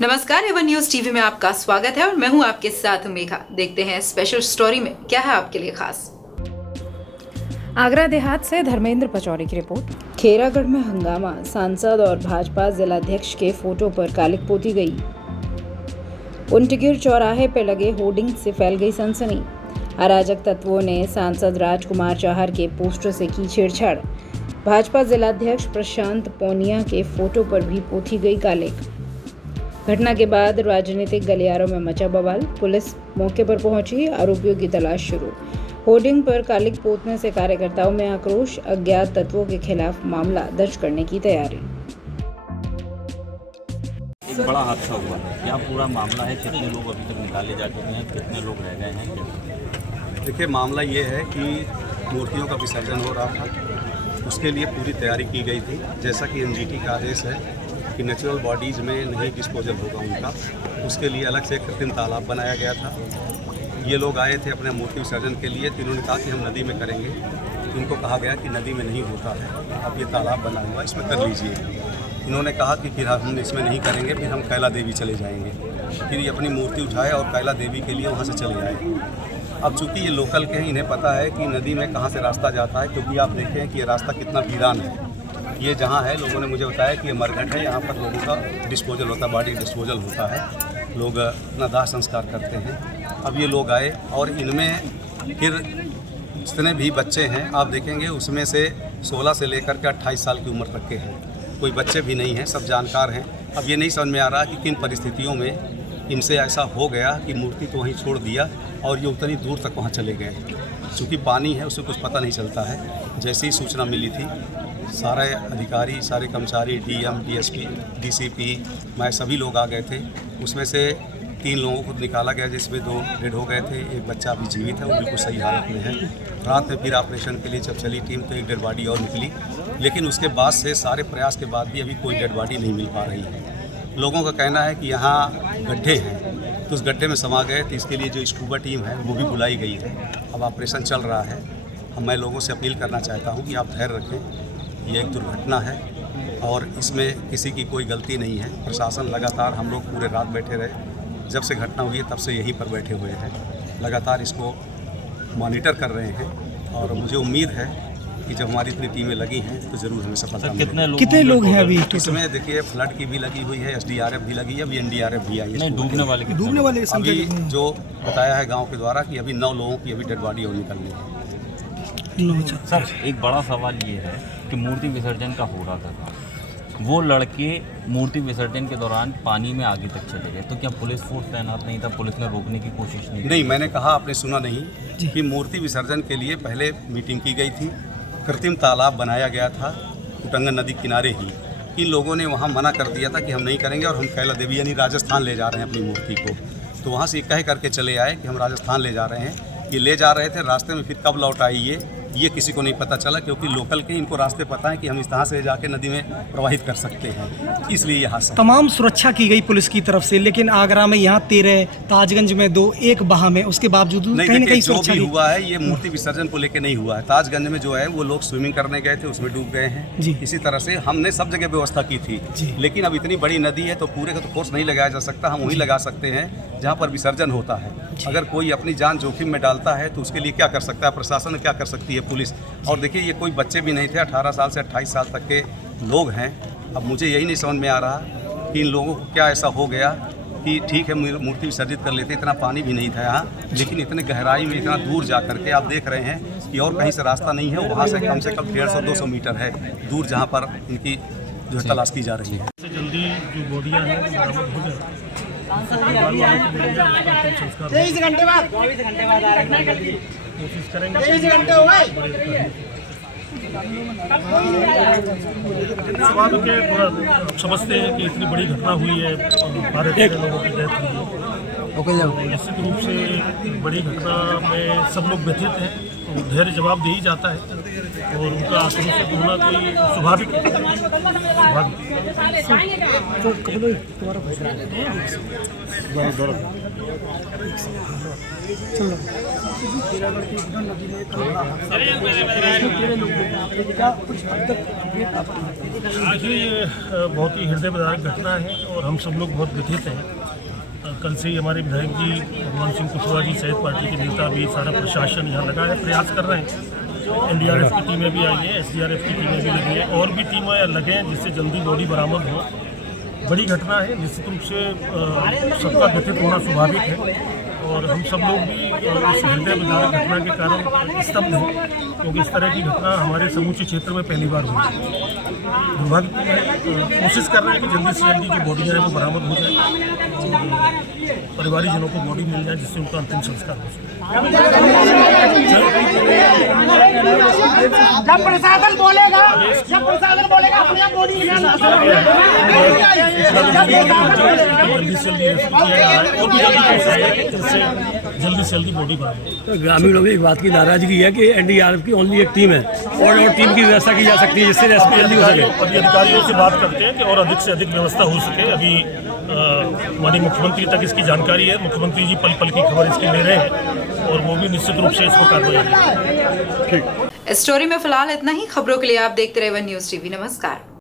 नमस्कार, Avon news TV में आपका स्वागत है और मैं हूं आपके साथ मेघा। देखते हैं स्पेशल स्टोरी में क्या है आपके लिए खास। आगरा देहात से धर्मेंद्र पचौरी की रिपोर्ट। खेरागढ़ में हंगामा, सांसद और भाजपा जिलाध्यक्ष के फोटो पर कालिक पोती गई। उंटगिर चौराहे पर लगे होर्डिंग से फैल गई सनसनी। अराजक तत्वों ने सांसद राजकुमार चाहर के पोस्टर से की छेड़छाड़। भाजपा जिलाध्यक्ष प्रशांत पोनिया के फोटो पर भी पोती गई कालिक। घटना के बाद राजनीतिक गलियारों में मचा बवाल। पुलिस मौके पर पहुंची, आरोपियों की तलाश शुरू। होर्डिंग पर कालिक पोतने से कार्यकर्ताओं में आक्रोश। अज्ञात तत्वों के खिलाफ मामला दर्ज करने की तैयारी। एक बड़ा हादसा हुआ है, क्या पूरा मामला है? कितने लोग अभी तक निकाले जा चुके हैं, कितने लोग रह गए हैं? देखिए, मामला ये है कि मूर्तियों का विसर्जन हो रहा था, उसके लिए पूरी तैयारी की गई थी। जैसा कि एनजीटी का आदेश है कि नेचुरल बॉडीज़ में नहीं डिस्पोजल होगा उनका, उसके लिए अलग से एक कृत्रिम तालाब बनाया गया था। ये लोग आए थे अपने मूर्ति विसर्जन के लिए, तो इन्होंने कहा कि हम नदी में करेंगे। इनको कहा गया कि नदी में नहीं होता है, अब ये तालाब बना हुआ इसमें कर लीजिए। इन्होंने कहा कि फिर हम इसमें नहीं करेंगे, फिर हम कैला देवी चले जाएंगे। फिर ये अपनी मूर्ति उठाए और कैला देवी के लिए वहाँ से चले आए। अब चूँकि ये लोकल के हैं, इन्हें पता है कि नदी में कहाँ से रास्ता जाता है, क्योंकि आप देखें कि ये रास्ता कितना वीरान है। ये जहाँ है, लोगों ने मुझे बताया कि ये मरघट है, यहाँ पर लोगों का डिस्पोजल होता है, बॉडी डिस्पोजल होता है, लोग अपना दाह संस्कार करते हैं। अब ये लोग आए और इनमें फिर जितने भी बच्चे हैं आप देखेंगे, उसमें से 16 से लेकर के 28 साल की उम्र तक के हैं, कोई बच्चे भी नहीं हैं, सब जानकार हैं। अब ये नहीं समझ में आ रहा कि किन परिस्थितियों में इनसे ऐसा हो गया कि मूर्ति तो वहीं छोड़ दिया और ये उतनी दूर तक वहाँ चले गए। चूँकि पानी है, उससे कुछ पता नहीं चलता है। जैसे ही सूचना मिली थी, सारे अधिकारी, सारे कर्मचारी, डीएम, डीएसपी, डीसीपी, मैं सभी लोग आ गए थे। उसमें से 3 लोगों को निकाला गया, जिसमें 2 डेड हो गए थे, एक बच्चा अभी जीवित है, वो बिल्कुल सही हालत में है। रात में फिर ऑपरेशन के लिए जब चली टीम तो एक डेड बॉडी और निकली, लेकिन उसके बाद से सारे प्रयास के बाद भी अभी कोई डेड बॉडी नहीं मिल पा रही है। लोगों का कहना है कि यहाँ गड्ढे हैं, तो उस गड्ढे में समा गए, तो इसके लिए जो स्कूबा टीम है वो भी बुलाई गई है। अब ऑपरेशन चल रहा है। मैं लोगों से अपील करना चाहता हूँ कि आप धैर्य रखें, ये एक दुर्घटना है और इसमें किसी की कोई गलती नहीं है। प्रशासन लगातार, हम लोग पूरे रात बैठे रहे, जब से घटना हुई है तब से यहीं पर बैठे हुए हैं, लगातार इसको मॉनिटर कर रहे हैं और मुझे उम्मीद है कि जब हमारी इतनी टीमें लगी हैं तो ज़रूर हमें सफलता मिलेगी। कितने लोग हैं अभी? इसमें देखिए, फ्लड की भी लगी हुई है, एसडीआरएफ भी लगी है, अभी एनडीआरएफ भी आई है। डूबने वाले अभी जो बताया है गाँव के द्वारा कि अभी 9 लोगों की अभी डेड बॉडी और निकलनी है। सर, एक बड़ा सवाल ये है कि मूर्ति विसर्जन का हो रहा था, वो लड़के मूर्ति विसर्जन के दौरान पानी में आगे तक चले गए, तो क्या पुलिस फोर्स तैनात नहीं था? पुलिस ने रोकने की कोशिश नहीं? मैंने कहा, आपने सुना नहीं कि मूर्ति विसर्जन के लिए पहले मीटिंग की गई थी, कृत्रिम तालाब बनाया गया था कुटंगन नदी किनारे ही। इन लोगों ने वहाँ मना कर दिया था कि हम नहीं करेंगे और हम कैला देवी यानी राजस्थान ले जा रहे हैं अपनी मूर्ति को। तो वहाँ से कह करके चले आए कि हम राजस्थान ले जा रहे हैं। ये ले जा रहे थे, रास्ते में फिर कब लौट आई ये किसी को नहीं पता चला, क्योंकि लोकल के इनको रास्ते पता है कि हम इस तरह से जाके नदी में प्रवाहित कर सकते हैं, इसलिए ये हादसा। तमाम सुरक्षा की गई पुलिस की तरफ से, लेकिन आगरा में यहाँ 13, ताजगंज में 2, एक बहा में, उसके बावजूद कहीं न कहीं जो भी हुआ है ये मूर्ति विसर्जन को लेकर नहीं हुआ है। ताजगंज में जो है वो लोग स्विमिंग करने गए थे, उसमें डूब गए हैं। इसी तरह से हमने सब जगह व्यवस्था की थी, लेकिन अब इतनी बड़ी नदी है तो पूरे का तो फोर्स नहीं लगाया जा सकता। हम वहीं लगा सकते हैं जहाँ पर विसर्जन होता है। अगर कोई अपनी जान जोखिम में डालता है तो उसके लिए क्या कर सकता है प्रशासन, क्या कर सकती है पुलिस? और देखिए, ये कोई बच्चे भी नहीं थे, 18 साल से 28 साल तक के लोग हैं। अब मुझे यही नहीं समझ में आ रहा कि इन लोगों को क्या ऐसा हो गया कि ठीक है मूर्ति विसर्जित कर लेते, इतना पानी भी नहीं था यहाँ, लेकिन इतने गहराई में इतना दूर जा करके आप देख रहे हैं कि और कहीं से रास्ता नहीं है। वहाँ से कम 150-200 मीटर है दूर जहाँ पर इनकी जो है तलाश की जा रही है। जल्दी जो बॉडियाँ हैं बरामद हो जाए। 23 घंटे बाद कोशिश करेंगे। 23 घंटे हो गए। स्वाभाविक है, थोड़ा समझते हैं कि इतनी बड़ी घटना हुई है और 12 लोगों की डेथ हुई है, निश्चित रूप से बड़ी घटना में सब लोग व्यथित हैं, तो धैर्य जवाब दे ही जाता है और उनका आक्रोशित होना कोई स्वाभाविक है। देखिए, ये बहुत ही हृदय विदारक घटना है और हम सब लोग बहुत व्यथित हैं। कल से ही हमारे विधायक जी भगवान सिंह कुशवाहा जी सहित पार्टी के नेता भी, सारा प्रशासन यहाँ लगा है, प्रयास कर रहे हैं। NDRF की टीमें भी आई हैं, SDRF की टीमें भी लगी हैं और भी टीमें लगे हैं जिससे जल्दी बॉडी बरामद हो। बड़ी घटना है, निश्चित रूप से सबका व्यथित होना स्वाभाविक है और हम सब लोग भी इस हृदय विदारक घटना के कारण स्तब्ध हैं, क्योंकि इस तरह की घटना हमारे समूचे क्षेत्र में पहली बार हुई है। दुर्भाग्यपूर्ण है, कोशिश कर रहे हैं कि जल्दी से जल्दी जो बॉडियाँ हैं वो बरामद हो जाए और परिवारीजनों को बॉडी मिल जाए जिससे उनका अंतिम संस्कार हो सके। जब प्रशासन बोलेगा अपनी बॉडी जल्दी से जल्दी रेस्क्यू किया जा रहा है और भी जल्दी से जल्दी बॉडी बरामद। ग्रामीणों में एक बात की नाराजगी है कि NDRF की ओनली एक टीम है और टीम की व्यवस्था की जा सकती है जिससे रेस्क्यू जल्दी हो सके। और अधिकारियों से बात करते हैं कि और अधिक से अधिक व्यवस्था हो सके। अभी माननीय मुख्यमंत्री तक इसकी जानकारी है, मुख्यमंत्री जी पल पल की खबर इसकी ले रहे हैं और वो भी निश्चित रूप से इसको कार्रवाई करेंगे। इस स्टोरी में फिलहाल इतना ही। खबरों के लिए आप देखते रहे वन न्यूज़ टीवी। नमस्कार।